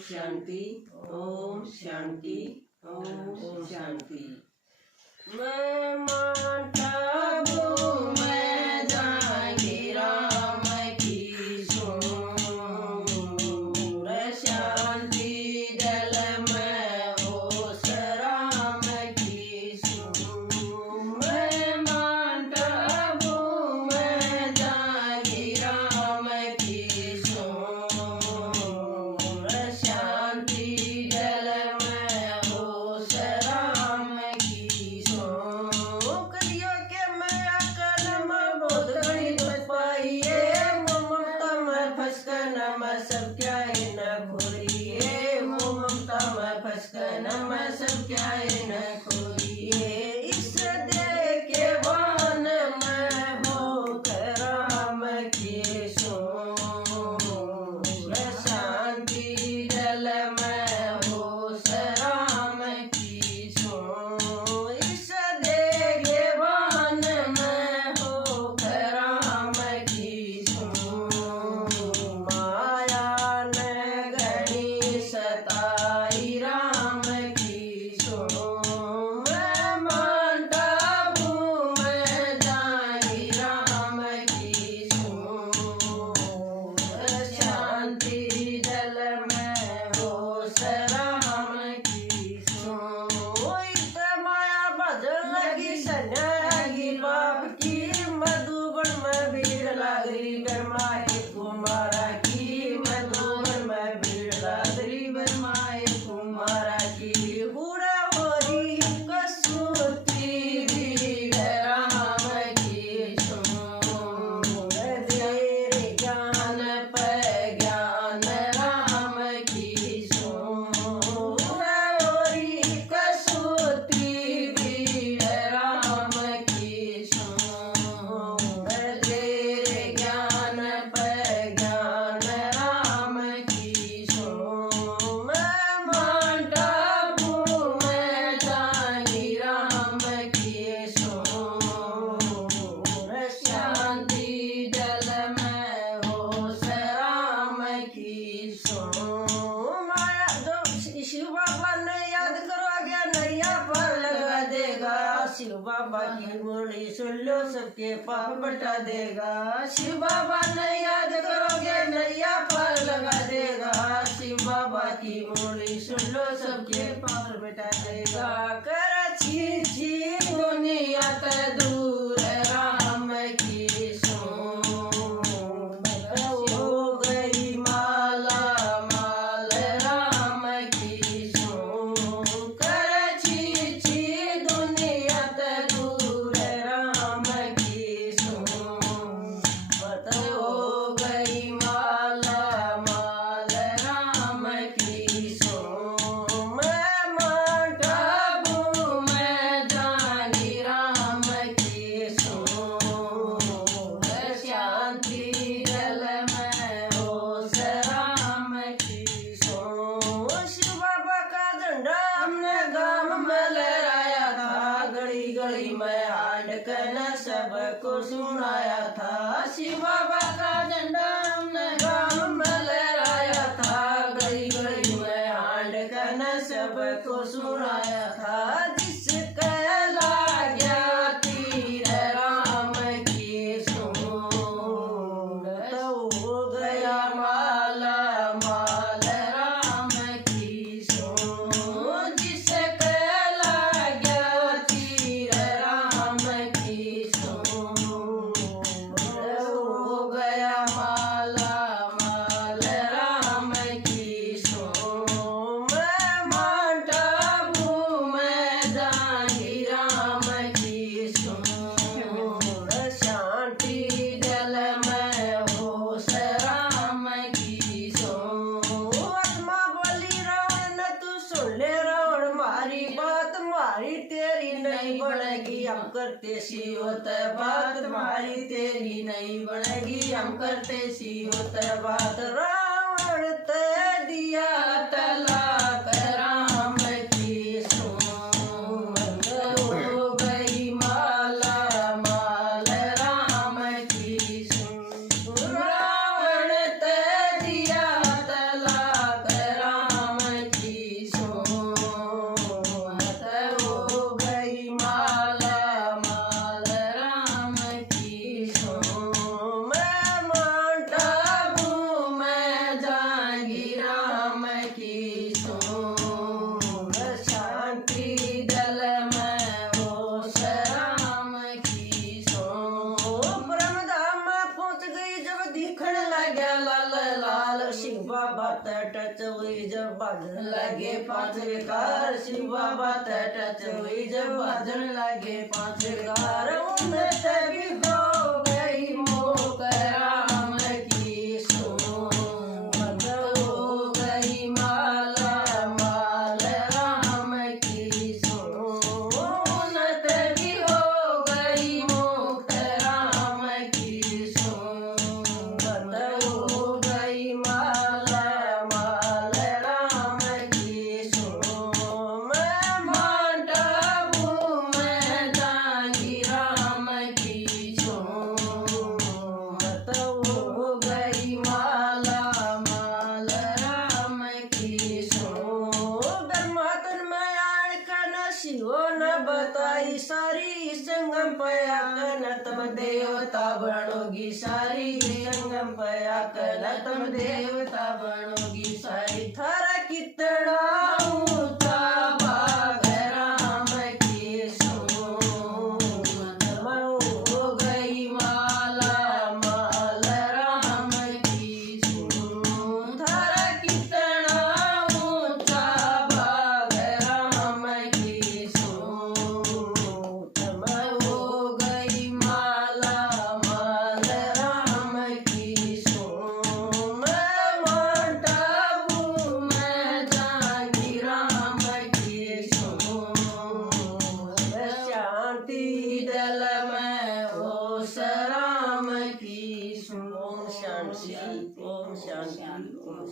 शांति ओम शांति ओम शांति। मैं मानता हूँ मैं जाएंगे राम की सोर शांति जल में हो राम की सोर। मैं मानता हूँ मैं जाएंगे राम की सोर शांति जल में हो राम की सोर। कलियों के मैं आकर मैं बहुत घड़ी बच पाइए ममता में फंस कर न मैं सब क्या है न खोलिए ममता में फंस कर न मैं सब क्या है न खोलिए। इस दे के वान में हो राम की सोर शांति जल में हो राम की सोर। इस दे के वान में हो राम की सोर। माया ने घड़ी सताई राम की सोर। मैं मानता हूँ मैं जाई राम की सोर शांति जल में हो राम की सोर। इत माया बदल लगी सन्यागी बाप की मधुबन में भीड़ लागरी गरमाए कुमारा की मधुबन में भीड़ लागरी गरमाए कुमारा की। पूरा होरी कसूती भी राम की सोर। तेरे ज्ञान पे ज्ञान राम की सोर। पूरा होरी कसूती भी राम की सोर। तेरे ज्ञान पे ज्ञान राम की सोर। मैं मानता हूँ मैं जानी राम की सोर शांति जल में हो राम की सोर। माया जो शिव बाबा ने याद करोगे नैया पर लगा देगा। शिव बाबा की बोली सुन लो सबके पाप बटा देगा। शिव बाबा ने याद करोगे नैया पर लगा देगा। शिव बाबा की बोली सुन लो सबके पाप बटा देगा। कर छी छी दुनिया ते दूर राम की सोर। हो गई माला माल राम की सोर। कर छी छी दुनिया ते दूर राम की सोर। हो गई माला माल राम की सोर। मैं मानता हूँ मैं जानी राम की सोर शांति जल में हो राम की सोर। शिव बाबा का झंडा हमने गाँव में लहराया था। गली गली में हांड कर सबको सुनाया था। शिव बाबा का झंडा हमने गाँव में लहराया था। गली गली में हांड कर सबको सुनाया था। जिसके लाग्या तीर राम की सोर। हो गया माला माल राम की सोर। जिसके लाग्या तीर राम की सोर। हो गया माला माल राम की सोर। मैं मानता हूँ मैं जानी राम की सोर शांति जल में हो राम की सोर। आत्मा बोली रावण तू सुन ले रावण मारी बात मारी तेरी नहीं बनेगी हम करते सी होता बात। मारी तेरी नहीं बनेगी हम करते सी होता बात। रावण ते दिया तलाक राम की सोर। हो गई माला माल राम की सोर। रावण ते दिया तलाक राम तटाच होई जब बाजन लागे पांच विकार शिव बाबा तटाच होई जब बाजन लागे पांच विकार उन्नत भी हो गई मोक राम की सोमत हो गई माला माल राम की सोमत भी हो गई मोक राम की सोमत हो गई माला माल राम की सोम मांटा भूम जागी राम की सोमत हो गई माला माल राम की सोम धर्मातन मयाण कन शिवो न बताई सारी संगम पया कन तब देवता बनोगी सारी संगम पया कन तब देवता बनोगी सारी थारा कितना ऊंचा भाग राम की सोमत हो गई माला माल राम की सोम थारा कितना ऊंचा भाग राम की सोमत हो गई माला माल राम की सोम मांटा भूम जागी राम की सोम शांति दल में हो राम की सोम शांति ओम शांति ओम